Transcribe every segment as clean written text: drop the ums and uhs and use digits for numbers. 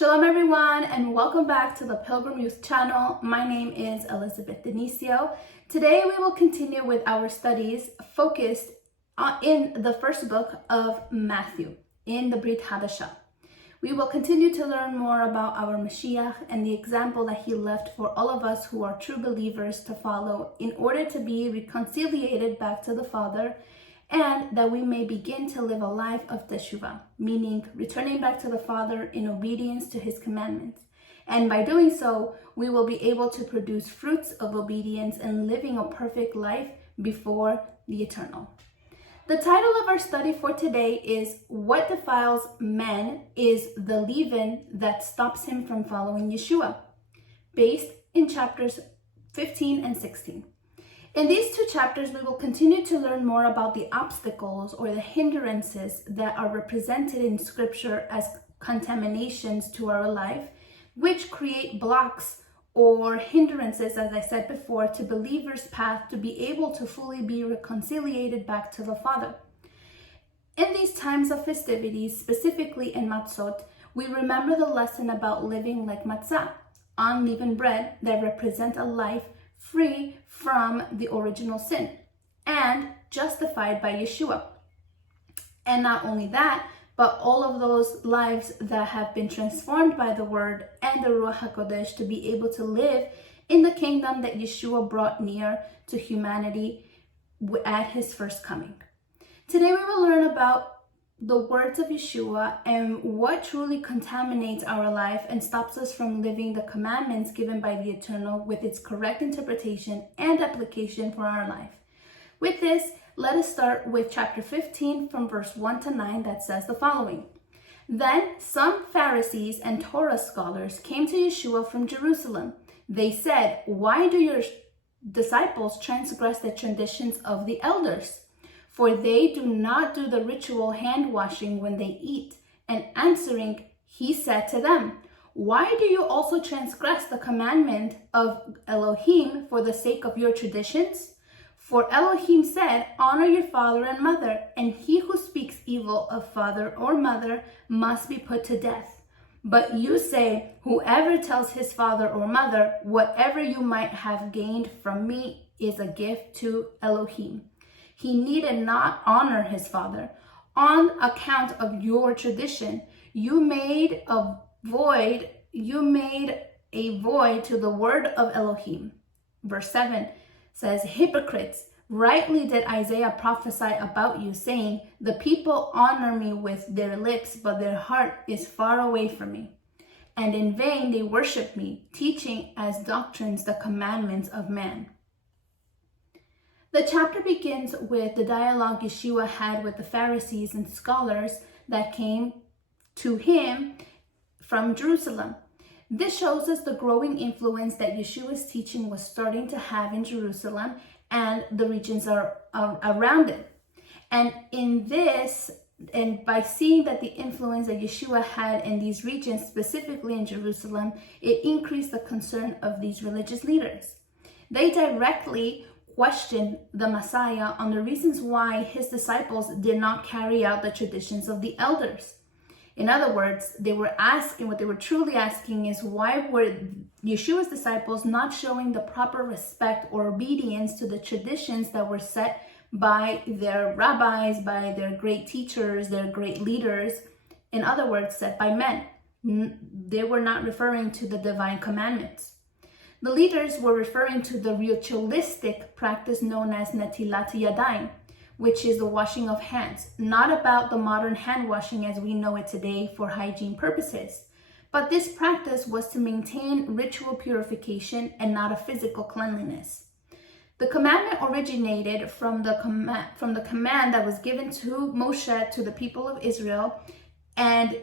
Shalom everyone, and welcome back to the Pilgrim Youth channel. My name is Elizabeth Denicio. Today we will continue with our studies focused in the first book of Matthew, in the Brit Hadasha. We will continue to learn more about our Mashiach and the example that he left for all of us who are true believers to follow in order to be reconciliated back to the Father, and that we may begin to live a life of teshuvah, meaning returning back to the Father in obedience to his commandments. And by doing so, we will be able to produce fruits of obedience and living a perfect life before the Eternal. The title of our study for today is What Defiles Men is the Leaven That Stops Him from Following Yeshua, based in chapters 15 and 16. In these two chapters, we will continue to learn more about the obstacles or the hindrances that are represented in Scripture as contaminations to our life, which create blocks or hindrances, as I said before, to believers' path to be able to fully be reconciliated back to the Father. In these times of festivities, specifically in Matzot, we remember the lesson about living like matzah, unleavened bread that represent a life free from the original sin and justified by Yeshua. And not only that, but all of those lives that have been transformed by the Word and the Ruach HaKodesh to be able to live in the kingdom that Yeshua brought near to humanity at his first coming. Today we will learn about the words of Yeshua and what truly contaminates our life and stops us from living the commandments given by the Eternal with its correct interpretation and application for our life. With this, let us start with chapter 15 from verse 1 to 9 that says the following. Then some Pharisees and Torah scholars came to Yeshua from Jerusalem. They said, "Why do your disciples transgress the traditions of the elders? For they do not do the ritual hand washing when they eat." And answering, he said to them, "Why do you also transgress the commandment of Elohim for the sake of your traditions? For Elohim said, 'Honor your father and mother,' and he who speaks evil of father or mother must be put to death. But you say, 'Whoever tells his father or mother, whatever you might have gained from me is a gift to Elohim,' he needed not honor his father. On account of your tradition, you made a void to the word of Elohim." Verse 7 says, "Hypocrites, rightly did Isaiah prophesy about you, saying, 'The people honor me with their lips, but their heart is far away from me. And in vain they worship me, teaching as doctrines the commandments of man.'" The chapter begins with the dialogue Yeshua had with the Pharisees and scholars that came to him from Jerusalem. This shows us the growing influence that Yeshua's teaching was starting to have in Jerusalem and the regions around it. And by seeing that the influence that Yeshua had in these regions, specifically in Jerusalem, it increased the concern of these religious leaders. They directly questioned the Messiah on the reasons why his disciples did not carry out the traditions of the elders. In other words, what they were truly asking is, why were Yeshua's disciples not showing the proper respect or obedience to the traditions that were set by their rabbis, by their great teachers, their great leaders? In other words, set by men. They were not referring to the divine commandments. The leaders were referring to the ritualistic practice known as netilat yadayim, which is the washing of hands, not about the modern hand washing as we know it today for hygiene purposes. But this practice was to maintain ritual purification and not a physical cleanliness. The commandment originated from the command that was given to Moshe to the people of Israel, and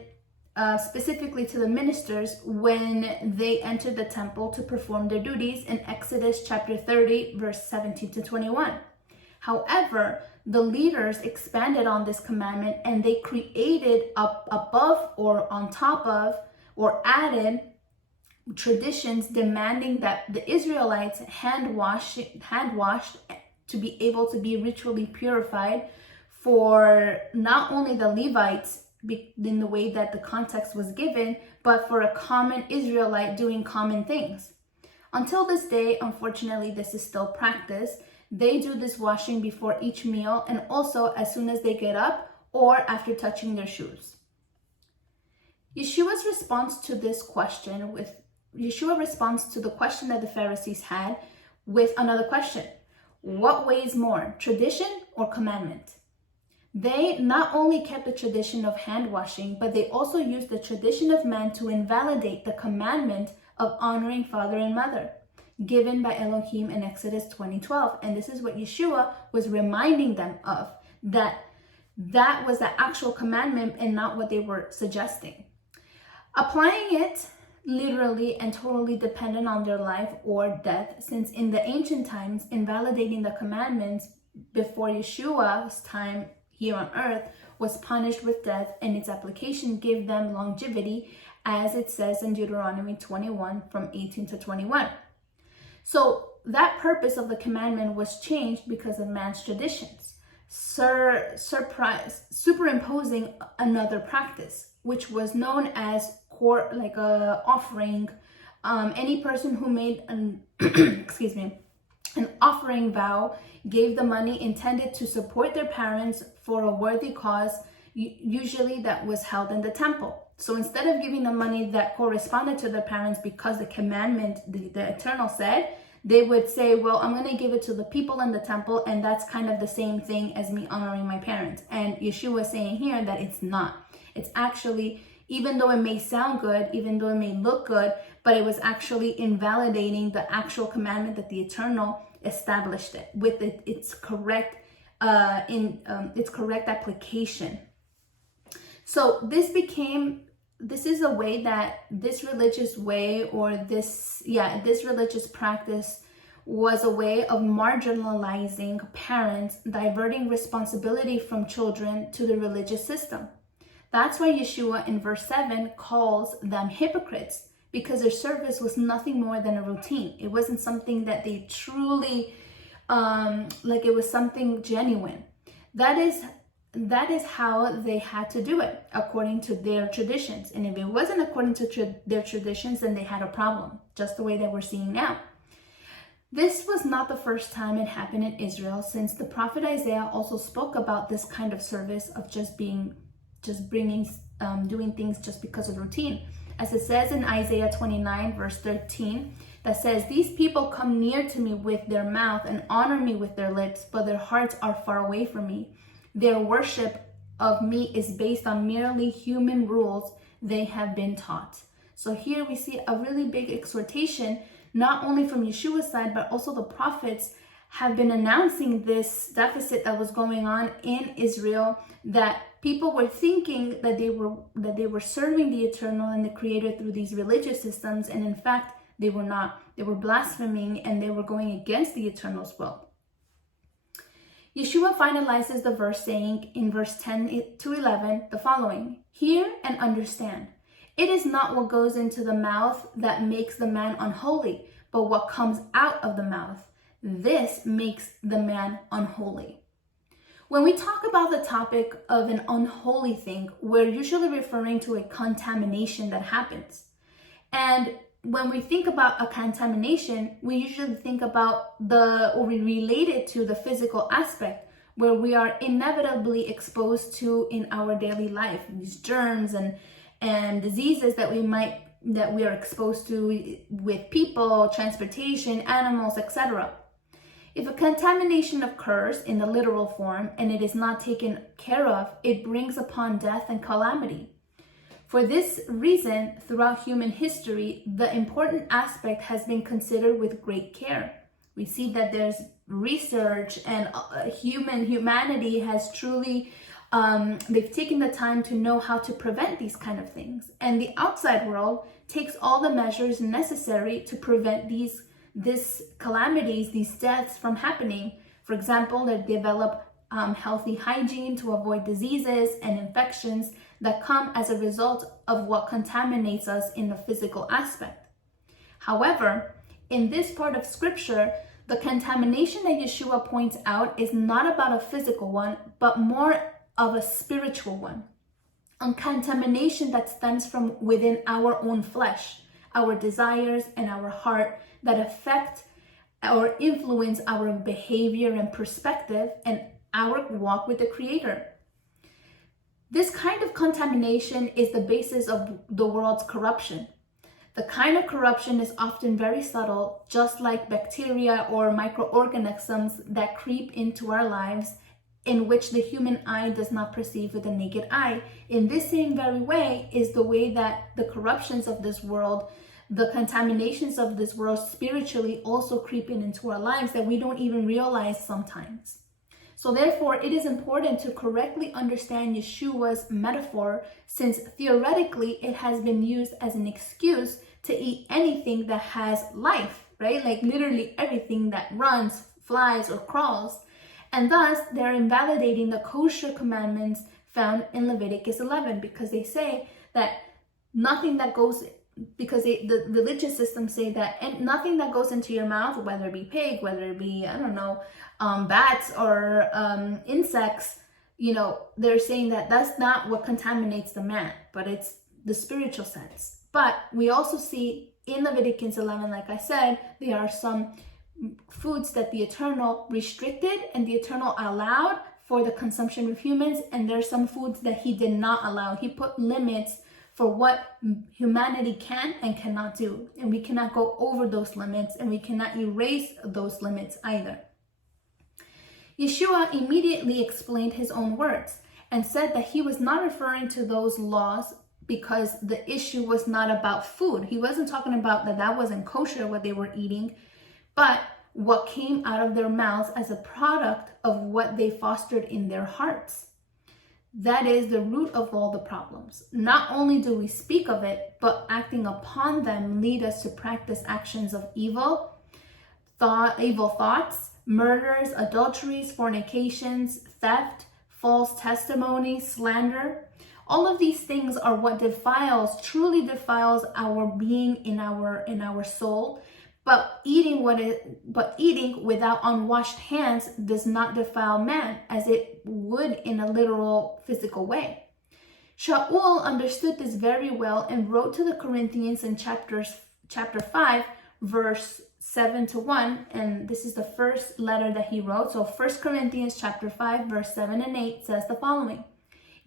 specifically to the ministers when they entered the temple to perform their duties in Exodus chapter 30, verse 17 to 21. However, the leaders expanded on this commandment and they created up above or on top of or added traditions demanding that the Israelites hand washed to be able to be ritually purified for not only the Levites in the way that the context was given, but for a common Israelite doing common things. Until this day, unfortunately, this is still practiced. They do this washing before each meal and also as soon as they get up or after touching their shoes. Yeshua responds to the question that the Pharisees had with another question. What weighs more, tradition or commandment? They not only kept the tradition of hand washing, but they also used the tradition of man to invalidate the commandment of honoring father and mother, given by Elohim in Exodus 20:12. And this is what Yeshua was reminding them of, that was the actual commandment and not what they were suggesting. Applying it literally and totally dependent on their life or death, since in the ancient times, invalidating the commandments before Yeshua's time here on earth was punished with death, and its application gave them longevity, as it says in Deuteronomy 21 from 18 to 21. So that purpose of the commandment was changed because of man's traditions, superimposing another practice, which was known as offering. Any person who made an an offering vow gave the money intended to support their parents for a worthy cause, usually that was held in the temple. So instead of giving the money that corresponded to their parents because the commandment, the Eternal said, they would say, well, I'm going to give it to the people in the temple, and that's kind of the same thing as me honoring my parents. And Yeshua is saying here that it's not. It's actually, even though it may sound good, even though it may look good, but it was actually invalidating the actual commandment that the Eternal established it with its correct application. So this is a way that this religious practice was a way of marginalizing parents, diverting responsibility from children to the religious system. That's why Yeshua in verse 7 calls them hypocrites, because their service was nothing more than a routine. It wasn't something that they truly, it was something genuine. That is how they had to do it, according to their traditions. And if it wasn't according to their traditions, then they had a problem, just the way that we're seeing now. This was not the first time it happened in Israel, since the prophet Isaiah also spoke about this kind of service of doing things just because of routine. As it says in Isaiah 29 verse 13, that says, "These people come near to me with their mouth and honor me with their lips, but their hearts are far away from me. Their worship of me is based on merely human rules they have been taught." So here we see a really big exhortation, not only from Yeshua's side, but also the prophets have been announcing this deficit that was going on in Israel, that people were thinking that they were serving the Eternal and the Creator through these religious systems, and in fact they were not. They were blaspheming and they were going against the Eternal's will. Yeshua finalizes the verse saying in verse 10 to 11 the following: "Hear and understand. It is not what goes into the mouth that makes the man unholy, but what comes out of the mouth. This makes the man unholy." When we talk about the topic of an unholy thing, we're usually referring to a contamination that happens. And when we think about a contamination, we usually think about we relate it to the physical aspect, where we are inevitably exposed to in our daily life, these germs and diseases that we are exposed to with people, transportation, animals, etc. If a contamination occurs in the literal form and it is not taken care of, it brings upon death and calamity. For this reason, throughout human history, the important aspect has been considered with great care. We see that there's research, and humanity has truly, they've taken the time to know how to prevent these kind of things. And the outside world takes all the measures necessary to prevent these calamities, these deaths from happening. For example, they develop healthy hygiene to avoid diseases and infections that come as a result of what contaminates us in the physical aspect. However, in this part of scripture, the contamination that Yeshua points out is not about a physical one, but more of a spiritual one. on contamination that stems from within our own flesh, our desires, and our heart that affect or influence our behavior and perspective and our walk with the Creator. This kind of contamination is the basis of the world's corruption. The kind of corruption is often very subtle, just like bacteria or microorganisms that creep into our lives, in which the human eye does not perceive with the naked eye. In this same very way is the way that the corruptions of this world, the contaminations of this world spiritually also creep into our lives that we don't even realize sometimes. So therefore, it is important to correctly understand Yeshua's metaphor, since theoretically it has been used as an excuse to eat anything that has life, right? Like literally everything that runs, flies, or crawls. And thus, they're invalidating the kosher commandments found in Leviticus 11, because they say that nothing that goes, because the religious systems say that and nothing that goes into your mouth, whether it be pig, whether it be, I don't know, bats or insects, they're saying that that's not what contaminates the man, but it's the spiritual sense. But we also see in Leviticus 11, like I said, there are some foods that the Eternal restricted and the Eternal allowed for the consumption of humans, and there's some foods that he did not allow. He put limits for what humanity can and cannot do, and we cannot go over those limits, and we cannot erase those limits either. Yeshua immediately explained his own words and said that he was not referring to those laws because the issue was not about food. He wasn't talking about that wasn't kosher what they were eating, but what came out of their mouths as a product of what they fostered in their hearts. That is the root of all the problems. Not only do we speak of it, but acting upon them lead us to practice actions of evil thoughts, murders, adulteries, fornications, theft, false testimony, slander. All of these things are what truly defiles our being in our soul. But eating without unwashed hands does not defile man, as it would in a literal physical way. Shaul understood this very well and wrote to the Corinthians in chapter 5, verse 7-1, and this is the first letter that he wrote. So 1 Corinthians chapter 5, verse 7 and 8 says the following: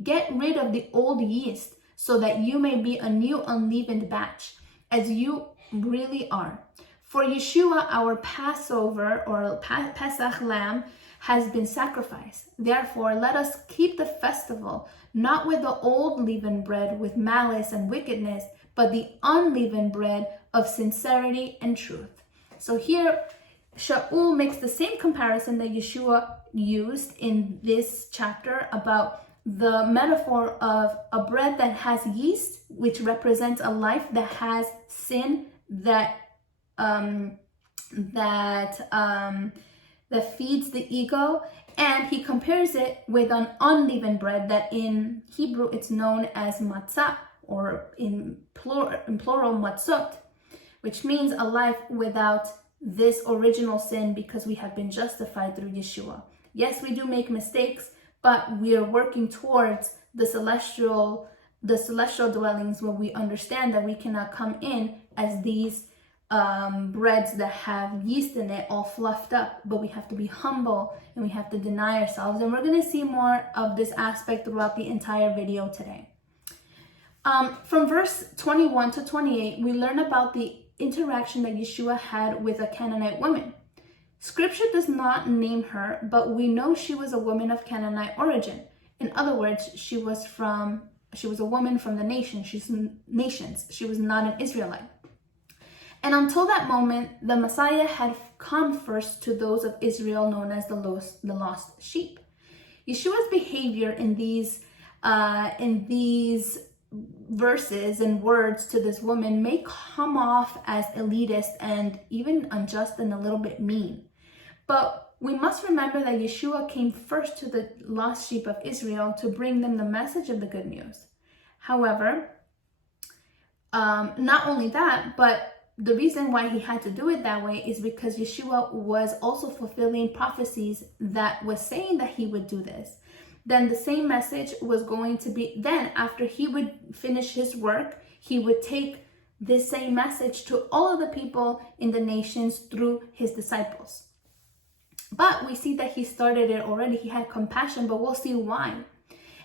"Get rid of the old yeast, so that you may be a new unleavened batch, as you really are. For Yeshua, our Passover or Pesach lamb, has been sacrificed. Therefore, let us keep the festival, not with the old leavened bread with malice and wickedness, but the unleavened bread of sincerity and truth." So here, Shaul makes the same comparison that Yeshua used in this chapter about the metaphor of a bread that has yeast, which represents a life that has sin that feeds the ego, and he compares it with an unleavened bread that in Hebrew it's known as matzah, or in plural matzot, which means a life without this original sin, because we have been justified through Yeshua. Yes, we do make mistakes, but we are working towards the celestial dwellings, where we understand that we cannot come in as these breads that have yeast in it, all fluffed up, but we have to be humble and we have to deny ourselves. And we're going to see more of this aspect throughout the entire video today. From verse 21 to 28, we learn about the interaction that Yeshua had with a Canaanite woman. Scripture does not name her, but we know she was a woman of Canaanite origin. In other words, she was a woman from the nations. She was not an Israelite. And until that moment, the Messiah had come first to those of Israel known as the lost sheep. Yeshua's behavior in these verses and words to this woman may come off as elitist and even unjust and a little bit mean. But we must remember that Yeshua came first to the lost sheep of Israel to bring them the message of the good news. However, not only that, but the reason why he had to do it that way is because Yeshua was also fulfilling prophecies that was saying that he would do this. then the same message was going to be, then after he would finish his work, he would take this same message to all of the people in the nations through his disciples. But we see that he started it already. He had compassion, but we'll see why.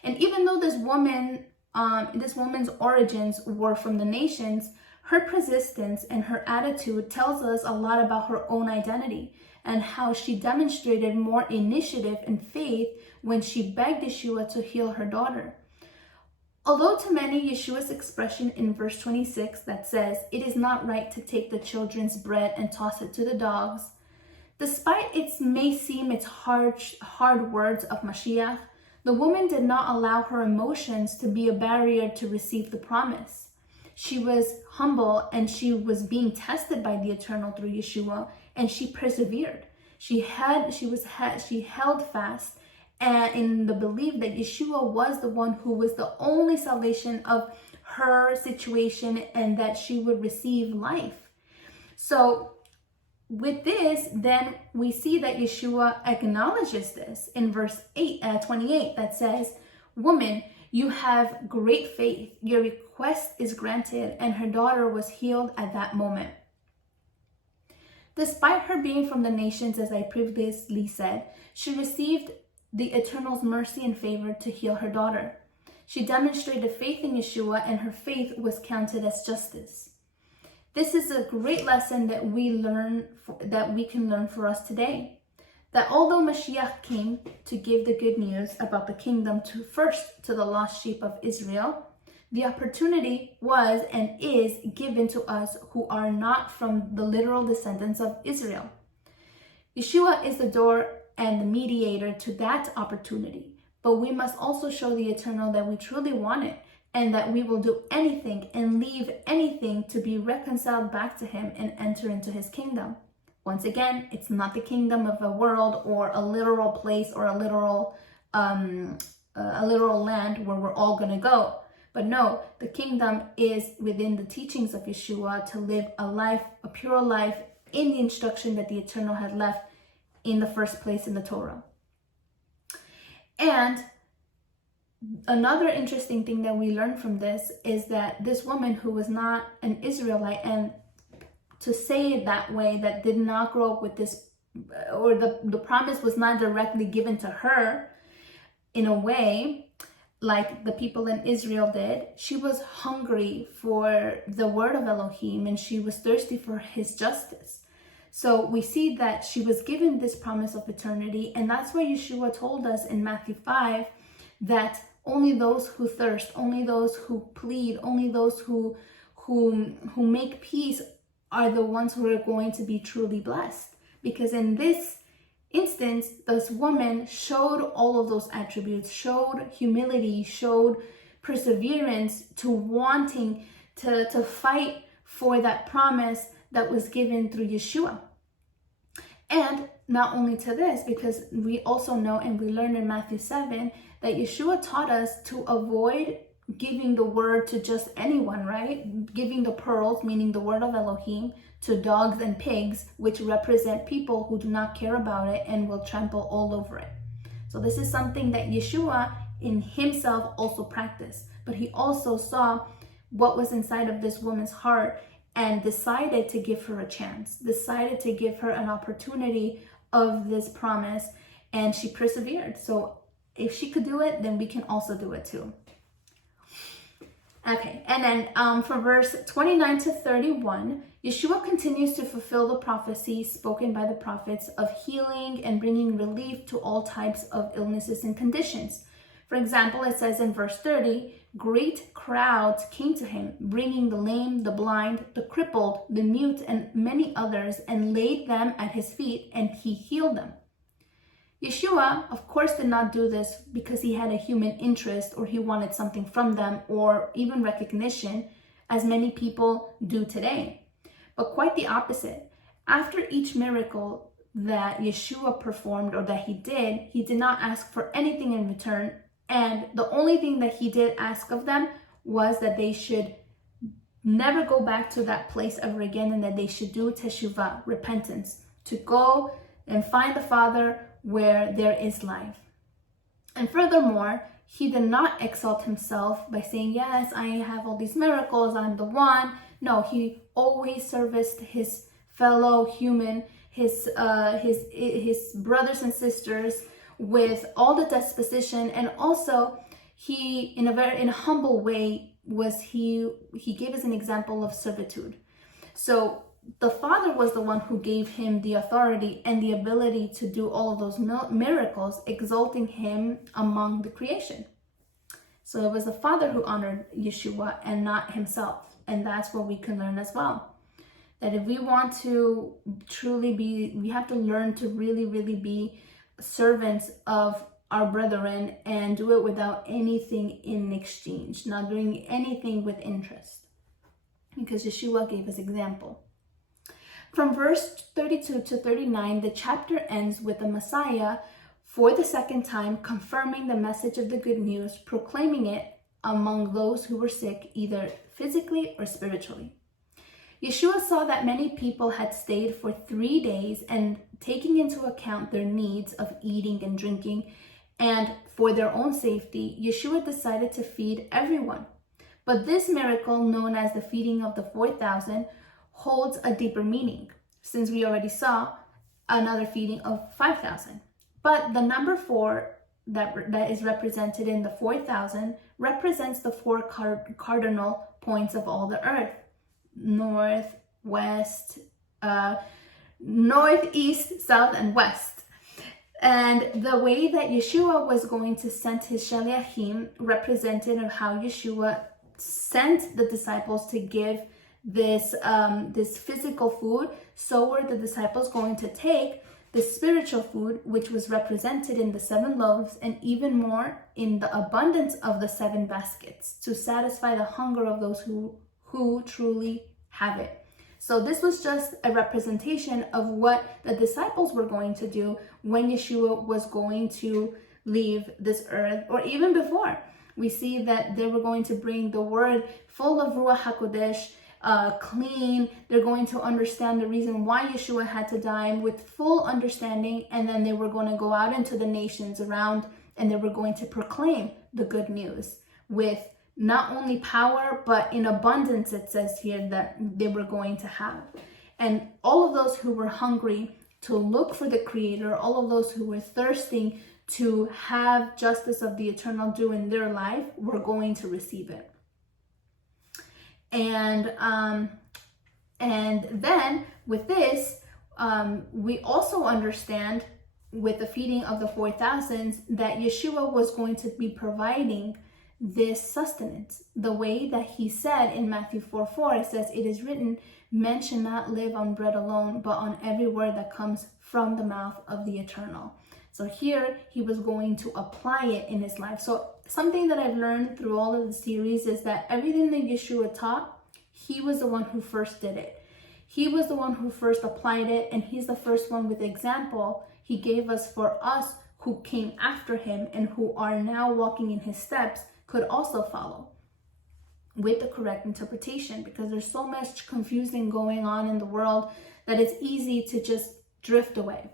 And even though this woman's origins were from the nations, her persistence and her attitude tells us a lot about her own identity and how she demonstrated more initiative and faith when she begged Yeshua to heal her daughter. Although to many, Yeshua's expression in verse 26 that says, "It is not right to take the children's bread and toss it to the dogs," despite it may seem its hard words of Mashiach, the woman did not allow her emotions to be a barrier to receive the promise. She was humble and she was being tested by the Eternal through Yeshua, and she persevered. She held fast and in the belief that Yeshua was the one who was the only salvation of her situation and that she would receive life. So with this, then we see that Yeshua acknowledges this in verse 28 that says, "Woman, you have great faith. Your request is granted," and her daughter was healed at that moment. Despite her being from the nations, as I previously said, she received the Eternal's mercy and favor to heal her daughter. She demonstrated faith in Yeshua, and her faith was counted as justice. This is a great lesson that we can learn for us today. That although Mashiach came to give the good news about the kingdom first to the lost sheep of Israel, the opportunity was and is given to us who are not from the literal descendants of Israel. Yeshua is the door and the mediator to that opportunity, but we must also show the Eternal that we truly want it, and that we will do anything and leave anything to be reconciled back to him and enter into his kingdom. Once again, it's not the kingdom of a world or a literal place or a literal land where we're all going to go. But no, the kingdom is within the teachings of Yeshua to live a pure life in the instruction that the Eternal had left in the first place in the Torah. And another interesting thing that we learn from this is that this woman who was not an Israelite, and to say it that way, that did not grow up with this, or the promise was not directly given to her in a way like the people in Israel did, she was hungry for the word of Elohim and she was thirsty for his justice. So we see that she was given this promise of eternity, and that's why Yeshua told us in Matthew 5 that only those who thirst, only those who plead, only those who make peace are the ones who are going to be truly blessed. Because in this instance, this woman showed all of those attributes, showed humility, showed perseverance to wanting to fight for that promise that was given through Yeshua. And not only to this, because we also know and we learned in Matthew 7 that Yeshua taught us to avoid giving the word to just anyone, right? Giving the pearls, meaning the word of Elohim, to dogs and pigs, which represent people who do not care about it and will trample all over it. So this is something that Yeshua in himself also practiced, but he also saw what was inside of this woman's heart and decided to give her a chance, decided to give her an opportunity of this promise, and she persevered. So if she could do it, then we can also do it too. Okay, and then from verse 29 to 31, Yeshua continues to fulfill the prophecy spoken by the prophets of healing and bringing relief to all types of illnesses and conditions. For example, it says in verse 30, great crowds came to him, bringing the lame, the blind, the crippled, the mute, and many others, and laid them at his feet, and he healed them. Yeshua, of course, did not do this because he had a human interest or he wanted something from them or even recognition, as many people do today. But quite the opposite. After each miracle that Yeshua performed or that he did not ask for anything in return. And the only thing that he did ask of them was that they should never go back to that place ever again, and that they should do teshuvah, repentance, to go and find the Father where there is life. And And furthermore, he did not exalt himself by saying, yes, I have all these miracles, I'm the one. No, he always serviced his fellow human, his brothers and sisters with all the disposition, and also he, in a humble way, he gave us an example of servitude. So the Father was the one who gave him the authority and the ability to do all of those miracles, exalting him among the creation. So it was the Father who honored Yeshua and not himself. And that's what we can learn as well. That if we want to truly be, we have to learn to really, really be servants of our brethren and do it without anything in exchange, not doing anything with interest. Because Yeshua gave us example. From verse 32 to 39, the chapter ends with the Messiah for the second time confirming the message of the good news, proclaiming it among those who were sick, either physically or spiritually. Yeshua saw that many people had stayed for 3 days, and taking into account their needs of eating and drinking and for their own safety, Yeshua decided to feed everyone. But this miracle, known as the feeding of the 4,000, holds a deeper meaning, since we already saw another feeding of 5,000. But the number 4 that is represented in the 4,000 represents the 4 cardinal points of all the earth: north, west, north, east, south, and west. And the way that Yeshua was going to send his shaliachim represented of how Yeshua sent the disciples to give this physical food. So were the disciples going to take the spiritual food, which was represented in the 7 loaves, and even more in the abundance of the 7 baskets, to satisfy the hunger of those who truly have it. So this was just a representation of what the disciples were going to do when Yeshua was going to leave this earth, or even before. We see that they were going to bring the word full of Ruach HaKodesh, clean. They're going to understand the reason why Yeshua had to die with full understanding, and then they were going to go out into the nations around, and they were going to proclaim the good news with not only power, but in abundance. It says here that they were going to have. And all of those who were hungry to look for the Creator, all of those who were thirsting to have justice of the eternal due in their life, were going to receive it. And then with this, we also understand with the feeding of the 4,000 that Yeshua was going to be providing this sustenance, the way that he said in Matthew 4:4. It says, "It is written, men shall not live on bread alone, but on every word that comes from the mouth of the eternal." So here he was going to apply it in his life. So something that I've learned through all of the series is that everything that Yeshua taught, he was the one who first did it. He was the one who first applied it, and he's the first one with example he gave us for us who came after him and who are now walking in his steps could also follow with the correct interpretation, because there's so much confusing going on in the world that it's easy to just drift away.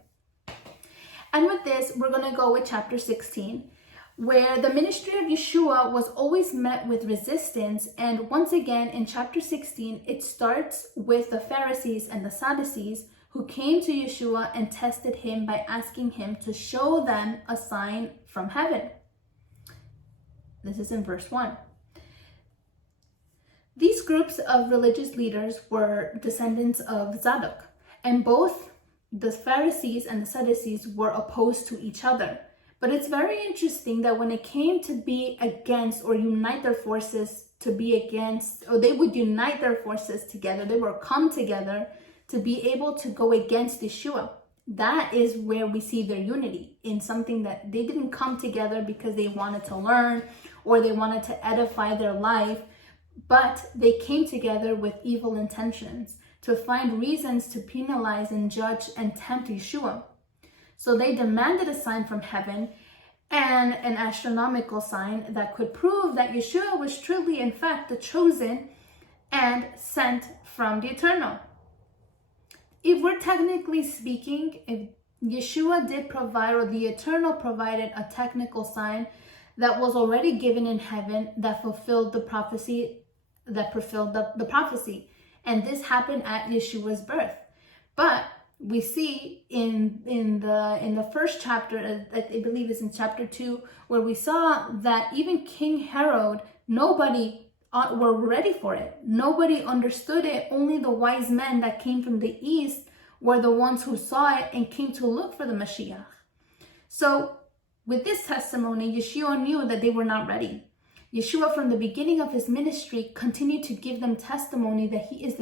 And with this, we're going to go with chapter 16, where the ministry of Yeshua was always met with resistance. And once again, in chapter 16, it starts with the Pharisees and the Sadducees who came to Yeshua and tested him by asking him to show them a sign from heaven. This is in verse 1. These groups of religious leaders were descendants of Zadok, and both the Pharisees and the Sadducees were opposed to each other. But it's very interesting that when it came to be against or unite their forces to be against, or they would unite their forces together, they would come together to be able to go against Yeshua. That is where we see their unity, in something that they didn't come together because they wanted to learn or they wanted to edify their life, but they came together with evil intentions to find reasons to penalize and judge and tempt Yeshua. So they demanded a sign from heaven, and an astronomical sign that could prove that Yeshua was truly, in fact, the chosen and sent from the eternal. If we're technically speaking, if Yeshua did provide, or the Eternal provided, a technical sign that was already given in heaven that fulfilled the prophecy, the prophecy. And this happened at Yeshua's birth. But we see in the first chapter, I believe it's in chapter 2, where we saw that even King Herod, nobody were ready for it. Nobody understood it. Only the wise men that came from the east were the ones who saw it and came to look for the Mashiach. So with this testimony, Yeshua knew that they were not ready. Yeshua, from the beginning of his ministry, continued to give them testimony that he was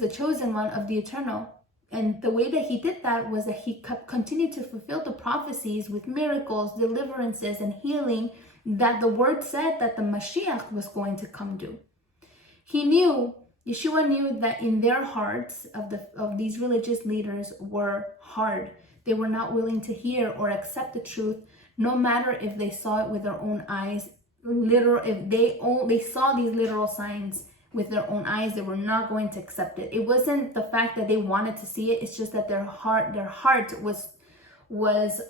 the chosen one of the Eternal. And the way that he did that was that he continued to fulfill the prophecies with miracles, deliverances, and healing that the word said that the Mashiach was going to come do. Yeshua knew that in their hearts of these religious leaders were hard. They were not willing to hear or accept the truth, no matter if they saw it with their own eyes. If they saw these literal signs with their own eyes, they were not going to accept it. It wasn't the fact that they wanted to see it. It's just that their heart was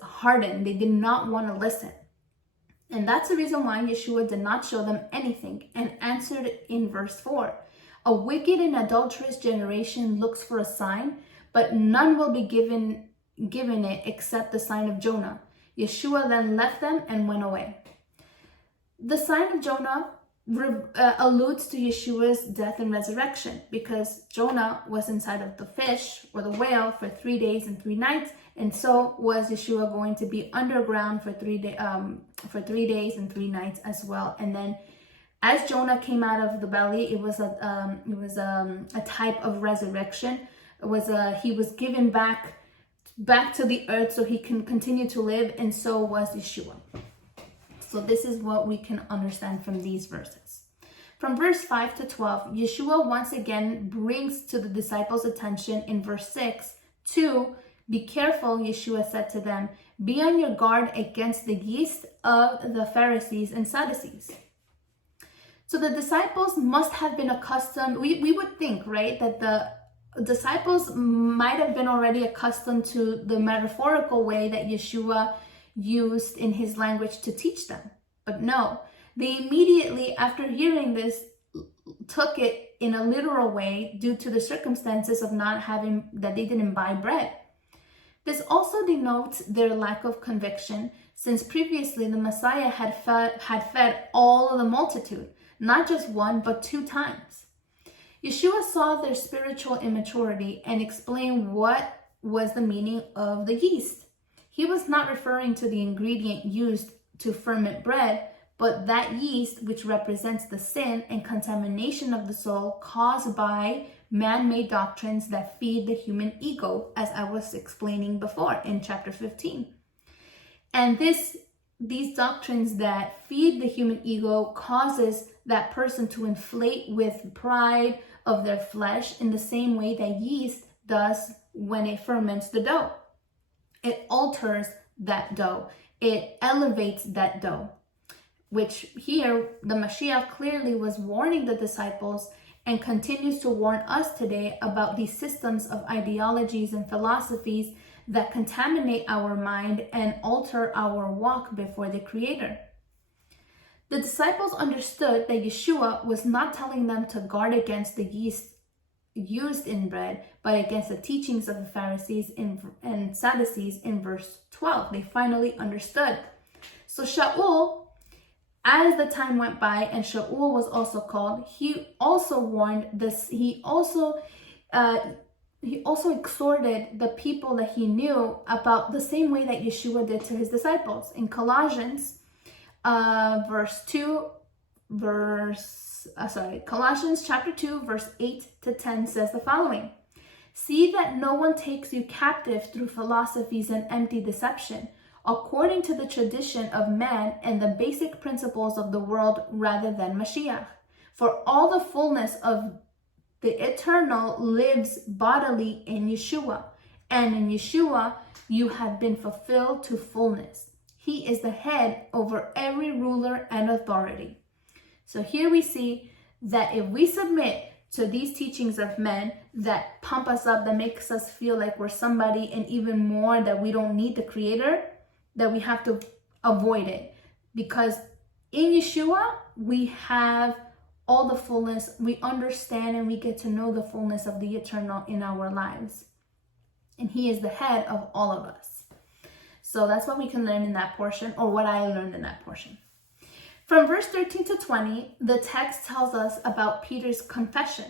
hardened. They did not want to listen. And that's the reason why Yeshua did not show them anything and answered in verse 4. A wicked and adulterous generation looks for a sign, but none will be given it except the sign of Jonah. Yeshua then left them and went away. The sign of Jonah alludes to Yeshua's death and resurrection, because Jonah was inside of the fish or the whale for 3 days and 3 nights, and so was Yeshua going to be underground for 3 days and 3 nights as well. And then, as Jonah came out of the belly, it was a type of resurrection. He was given back to the earth so he can continue to live, and so was Yeshua. So this is what we can understand from these verses. From verse 5 to 12, Yeshua once again brings to the disciples' attention in verse 6 to be careful. Yeshua said to them, be on your guard against the yeast of the Pharisees and Sadducees. So the disciples must have been accustomed, we would think, right, that the disciples might have been already accustomed to the metaphorical way that Yeshua used in his language to teach them. But no, they immediately, after hearing this, took it in a literal way due to the circumstances of that they didn't buy bread. This also denotes their lack of conviction, since previously the Messiah had fed all of the multitude, not just 1, but 2 times. Yeshua saw their spiritual immaturity and explained what was the meaning of the yeast. He was not referring to the ingredient used to ferment bread, but that yeast which represents the sin and contamination of the soul caused by man-made doctrines that feed the human ego, as I was explaining before in chapter 15. And these doctrines that feed the human ego causes that person to inflate with pride of their flesh in the same way that yeast does when it ferments the dough. It alters that dough. It elevates that dough, which here the Mashiach clearly was warning the disciples and continues to warn us today about these systems of ideologies and philosophies that contaminate our mind and alter our walk before the Creator. The disciples understood that Yeshua was not telling them to guard against the yeast used in bread, but against the teachings of the Pharisees and Sadducees in verse 12. They finally understood. So Shaul, as the time went by and Shaul was also called, he also warned this. He also exhorted the people that he knew about the same way that Yeshua did to his disciples. In Colossians Colossians chapter 2, verse 8 to 10 says the following. See that no one takes you captive through philosophies and empty deception, according to the tradition of man and the basic principles of the world rather than Mashiach. For all the fullness of the eternal lives bodily in Yeshua, and in Yeshua you have been fulfilled to fullness. He is the head over every ruler and authority. So here we see that if we submit to these teachings of men, that pump us up, that makes us feel like we're somebody, and even more that we don't need the Creator, that we have to avoid it. Because in Yeshua, we have all the fullness. We understand and we get to know the fullness of the eternal in our lives. And He is the head of all of us. So that's what we can learn in that portion, or what I learned in that portion. From verse 13 to 20, the text tells us about Peter's confession.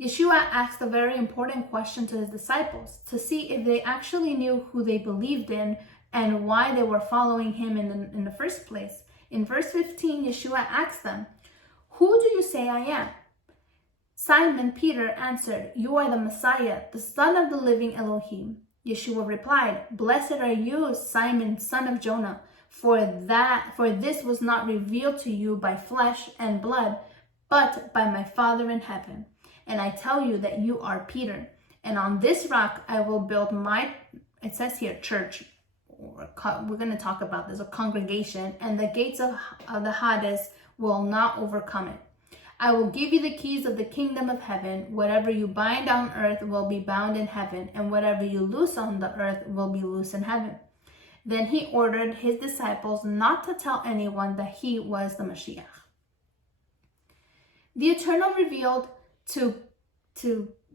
Yeshua asked a very important question to His disciples to see if they actually knew who they believed in and why they were following Him in the first place. In verse 15, Yeshua asked them, "Who do you say I am?" Simon Peter answered, "You are the Messiah, the Son of the living Elohim." Yeshua replied, "Blessed are you, Simon, son of Jonah, for this was not revealed to you by flesh and blood, but by my Father in heaven. And I tell you that you are Peter, and on this rock I will build my," it says here, church, we're going to talk about this, a congregation, "and the gates of the Hades will not overcome it. I will give you the keys of the kingdom of heaven. Whatever you bind on earth will be bound in heaven, and whatever you loose on the earth will be loose in heaven." Then He ordered His disciples not to tell anyone that He was the Mashiach. The Eternal revealed to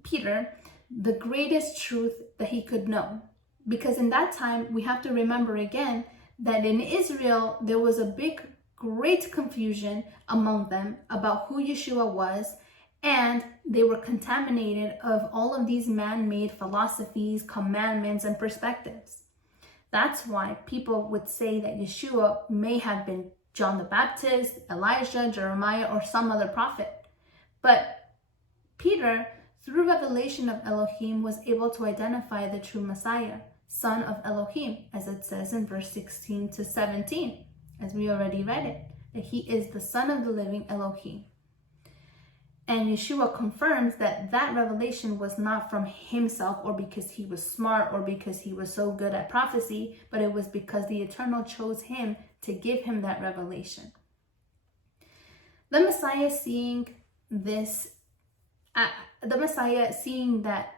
Peter the greatest truth that he could know. Because in that time, we have to remember again that in Israel, there was a great confusion among them about who Yeshua was, and they were contaminated of all of these man-made philosophies, commandments, and perspectives. That's why people would say that Yeshua may have been John the Baptist, Elijah, Jeremiah, or some other prophet. But Peter, through revelation of Elohim, was able to identify the true Messiah, Son of Elohim, as it says in verse 16 to 17, as we already read it, that He is the Son of the living Elohim. And Yeshua confirms that that revelation was not from Himself, or because He was smart, or because He was so good at prophecy, but it was because the Eternal chose Him to give Him that revelation. The Messiah seeing that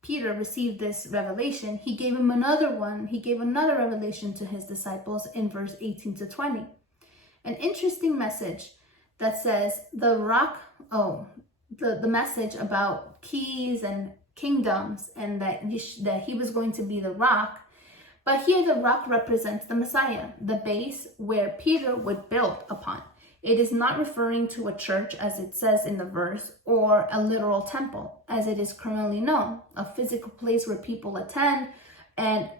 Peter received this revelation, He gave him another one. He gave another revelation to His disciples in verse 18 to 20. An interesting message that says the message about keys and kingdoms, and that He was going to be the rock. But here the rock represents the Messiah, the base where Peter would build upon. It is not referring to a church, as it says in the verse, or a literal temple, as it is currently known, a physical place where people attend and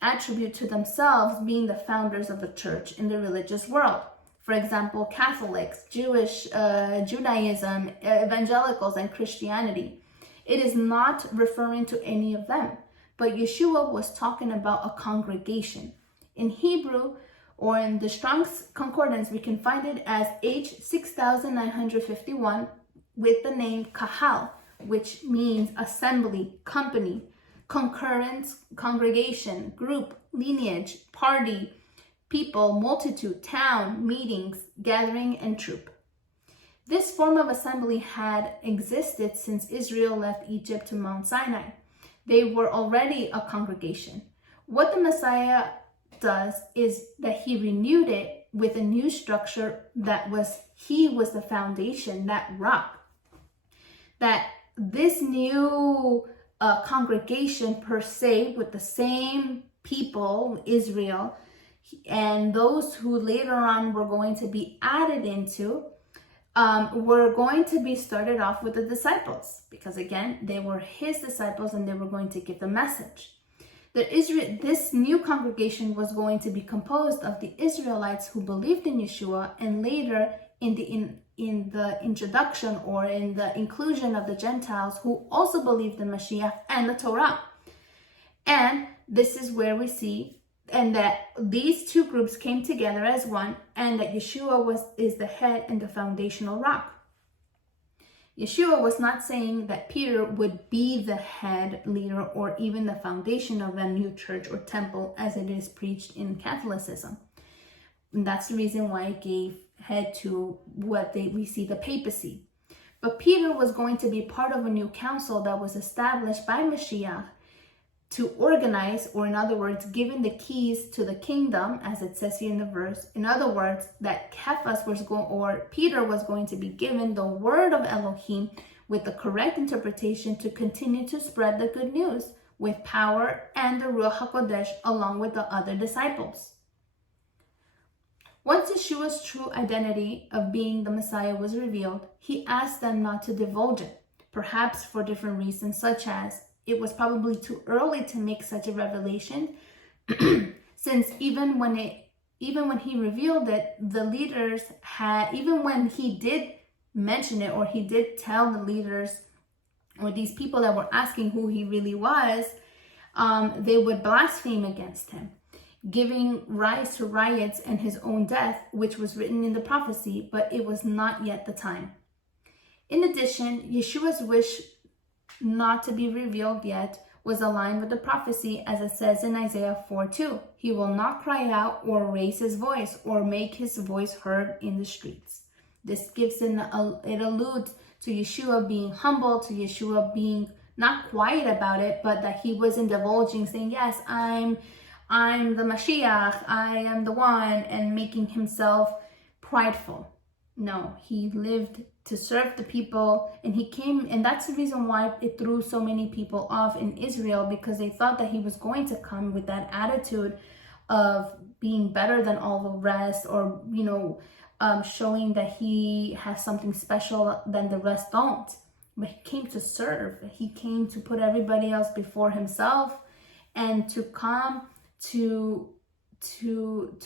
attribute to themselves being the founders of the church in the religious world. For example, Catholics, Judaism, evangelicals, and Christianity. It is not referring to any of them, but Yeshua was talking about a congregation. In Hebrew, or in the Strong's Concordance, we can find it as H6951 with the name Kahal, which means assembly, company, concurrence, congregation, group, lineage, party, people, multitude, town, meetings, gathering, and troop. This form of assembly had existed since Israel left Egypt to Mount Sinai. They were already a congregation. What the Messiah does is that He renewed it with a new structure He was the foundation, that rock. That this new congregation per se, with the same people, Israel, and those who later on were going to be added into, were going to be started off with the disciples, because again, they were His disciples and they were going to give the message. This new congregation was going to be composed of the Israelites who believed in Yeshua, and later in the introduction, or in the inclusion, of the Gentiles who also believed in Mashiach and the Torah. And this is where we see, and that these two groups came together as one, and that Yeshua is the head and the foundational rock. Yeshua was not saying that Peter would be the head leader or even the foundation of a new church or temple, as it is preached in Catholicism. And that's the reason why it gave head to what we see the papacy. But Peter was going to be part of a new council that was established by Mashiach to organize, or in other words, given the keys to the kingdom, as it says here in the verse. In other words, that Peter was going to be given the word of Elohim with the correct interpretation to continue to spread the good news with power and the Ruach HaKodesh along with the other disciples. Once Yeshua's true identity of being the Messiah was revealed, he asked them not to divulge it, perhaps for different reasons, such as it was probably too early to make such a revelation, since even when he revealed it, the leaders even when he did mention it, or he did tell the leaders or these people that were asking who he really was, they would blaspheme against him, giving rise to riots and his own death, which was written in the prophecy, but it was not yet the time. In addition, Yeshua's wish not to be revealed yet was aligned with the prophecy, as it says in Isaiah 4:2. He will not cry out or raise his voice or make his voice heard in the streets. This gives it alludes to Yeshua being humble, to Yeshua being not quiet about it, but that he wasn't divulging, saying, yes, I'm the Mashiach, I am the one, and making himself prideful. No, he lived to serve the people, and he came, and that's the reason why it threw so many people off in Israel, because they thought that he was going to come with that attitude of being better than all the rest, or showing that he has something special than the rest don't. But he came to serve. He came to put everybody else before himself, and to come to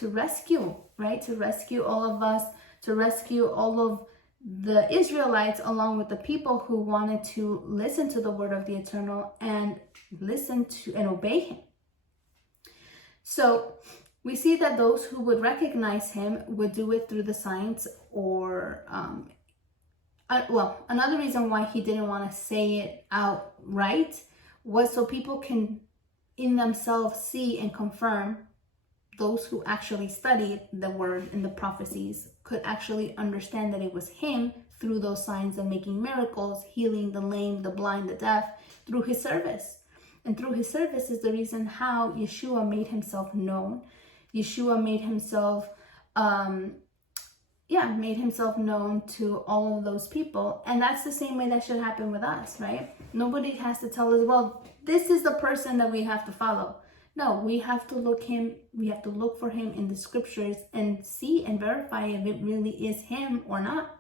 rescue, right? To rescue all of us, to rescue all of the Israelites, along with the people who wanted to listen to the word of the Eternal and listen to and obey him. So we see that those who would recognize him would do it through the signs, or another reason why he didn't want to say it outright was so people can in themselves see and confirm. Those who actually studied the word and the prophecies could actually understand that it was him through those signs of making miracles, healing the lame, the blind, the deaf, through his service. And through his service is the reason how Yeshua made himself known. Yeshua made himself known to all of those people. And that's the same way that should happen with us, right? Nobody has to tell us, well, this is the person that we have to follow. No, we have to look for him in the scriptures and see and verify if it really is him or not.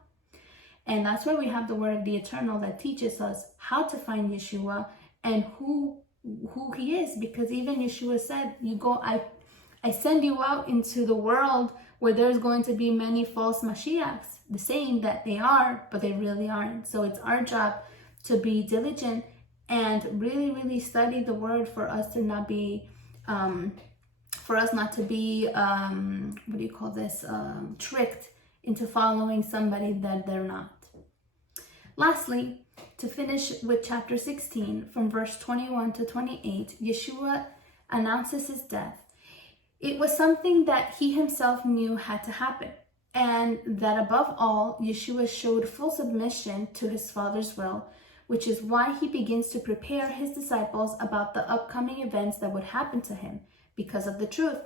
And that's why we have the word of the Eternal that teaches us how to find Yeshua and who he is. Because even Yeshua said, I send you out into the world where there's going to be many false Mashiachs, the saying that they are, but they really aren't. So it's our job to be diligent and really, really study the word for us to not be tricked into following somebody that they're not. Lastly, to finish with chapter 16, from verse 21 to 28, Yeshua announces his death. It was something that he himself knew had to happen, and that above all, Yeshua showed full submission to his Father's will, which is why he begins to prepare his disciples about the upcoming events that would happen to him because of the truth.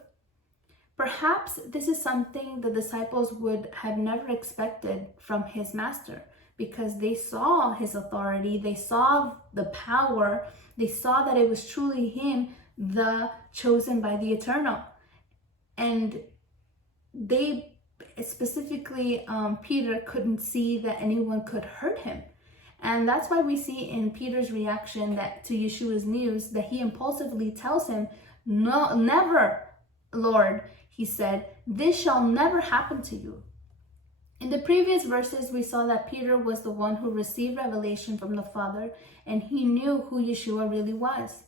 Perhaps this is something the disciples would have never expected from his master, because they saw his authority, they saw the power, they saw that it was truly him, the chosen by the Eternal. And they specifically, Peter couldn't see that anyone could hurt him. And that's why we see in Peter's reaction to Yeshua's news that he impulsively tells him, no, never, Lord, he said, this shall never happen to you. In the previous verses, we saw that Peter was the one who received revelation from the Father, and he knew who Yeshua really was.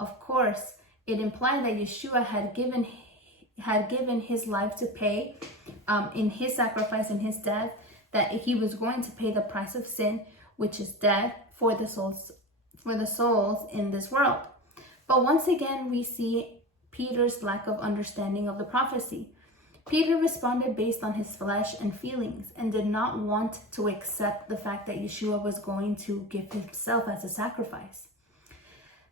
Of course, it implied that Yeshua had given his life to pay in his sacrifice and his death, that he was going to pay the price of sin, which is death, for the souls in this world. But once again, we see Peter's lack of understanding of the prophecy. Peter responded based on his flesh and feelings and did not want to accept the fact that Yeshua was going to give himself as a sacrifice.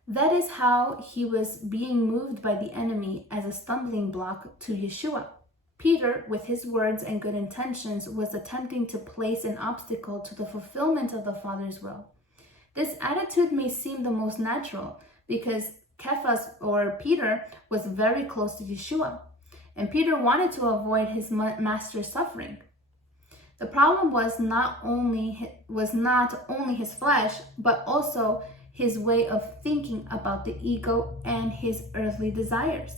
That is how he was being moved by the enemy as a stumbling block to Yeshua. Peter, with his words and good intentions, was attempting to place an obstacle to the fulfillment of the Father's will. This attitude may seem the most natural because Cephas, or Peter, was very close to Yeshua, and Peter wanted to avoid his master's suffering. The problem was not only his flesh, but also his way of thinking about the ego and his earthly desires.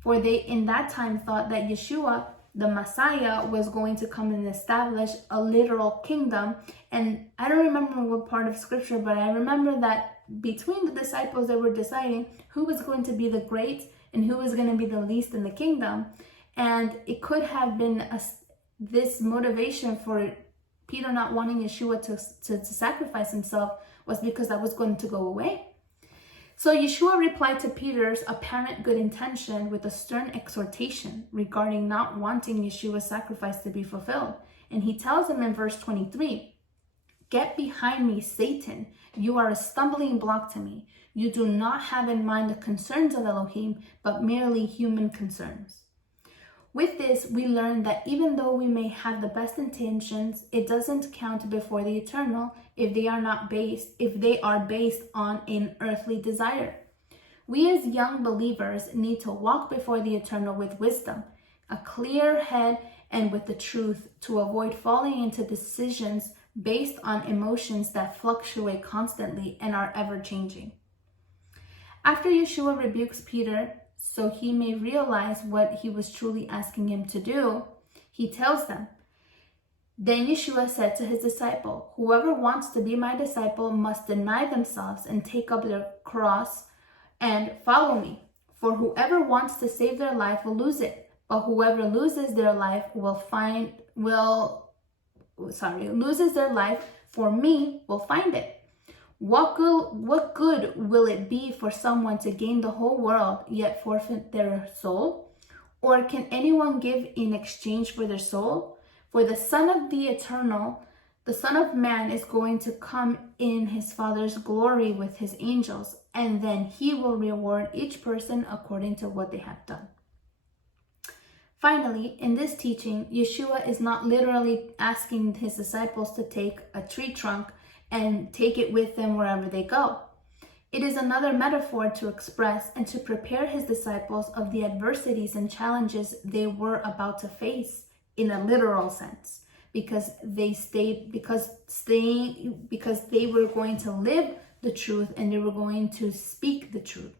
For they in that time thought that Yeshua, the Messiah, was going to come and establish a literal kingdom. And I don't remember what part of scripture, but I remember that between the disciples, they were deciding who was going to be the great and who was going to be the least in the kingdom. And it could have been this motivation for Peter not wanting Yeshua to sacrifice himself was because that was going to go away. So Yeshua replied to Peter's apparent good intention with a stern exhortation regarding not wanting Yeshua's sacrifice to be fulfilled. And he tells him in verse 23, "Get behind me, Satan. You are a stumbling block to me. You do not have in mind the concerns of Elohim, but merely human concerns." With this, we learn that even though we may have the best intentions, it doesn't count before the eternal if they are based on an earthly desire. We as young believers need to walk before the eternal with wisdom, a clear head, and with the truth to avoid falling into decisions based on emotions that fluctuate constantly and are ever changing. After Yeshua rebukes Peter, so he may realize what he was truly asking him to do, he tells them, "Then Yeshua said to his disciple, whoever wants to be my disciple must deny themselves and take up their cross and follow me. For whoever wants to save their life will lose it, but whoever loses their life loses their life for me will find it. What good will it be for someone to gain the whole world yet forfeit their soul? Or can anyone give in exchange for their soul? For the Son of the Eternal, the Son of Man, is going to come in his Father's glory with his angels, and then he will reward each person according to what they have done." Finally, in this teaching, Yeshua is not literally asking his disciples to take a tree trunk and take it with them wherever they go. It is another metaphor to express and to prepare his disciples of the adversities and challenges they were about to face in a literal sense, because they were going to live the truth and they were going to speak the truth.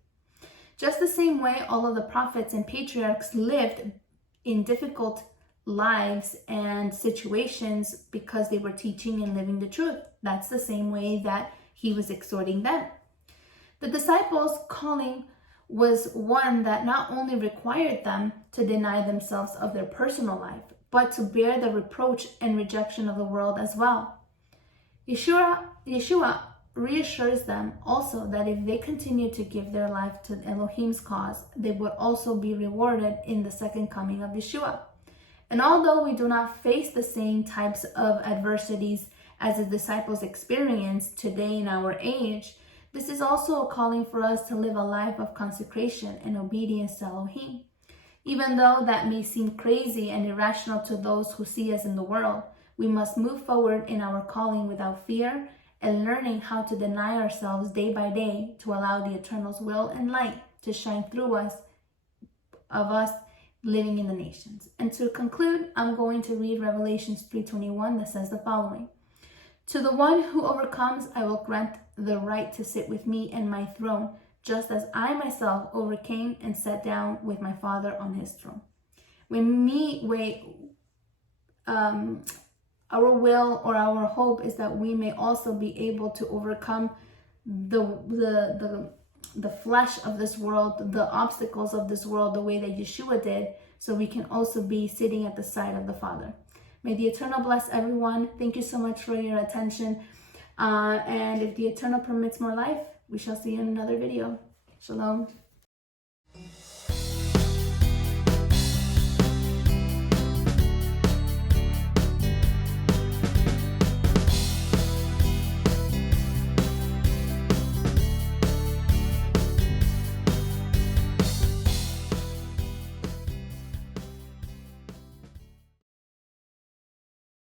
Just the same way all of the prophets and patriarchs lived in difficult lives and situations because they were teaching and living the truth. That's the same way that he was exhorting them. The disciples' calling was one that not only required them to deny themselves of their personal life, but to bear the reproach and rejection of the world as well. Yeshua reassures them also that if they continue to give their life to Elohim's cause, they would also be rewarded in the second coming of Yeshua. And although we do not face the same types of adversities as the disciples experienced today in our age, this is also a calling for us to live a life of consecration and obedience to Elohim. Even though that may seem crazy and irrational to those who see us in the world, we must move forward in our calling without fear and learning how to deny ourselves day by day to allow the Eternal's will and light to shine through us, of us living in the nations. And to conclude, I'm going to read Revelations 3:21 that says the following: "To the one who overcomes, I will grant the right to sit with me in my throne, just as I myself overcame and sat down with my Father on his throne." Our will or our hope is that we may also be able to overcome the flesh of this world, the obstacles of this world, the way that Yeshua did, so we can also be sitting at the side of the Father. May the Eternal bless everyone. Thank you so much for your attention. And if the Eternal permits more life, we shall see you in another video. Shalom.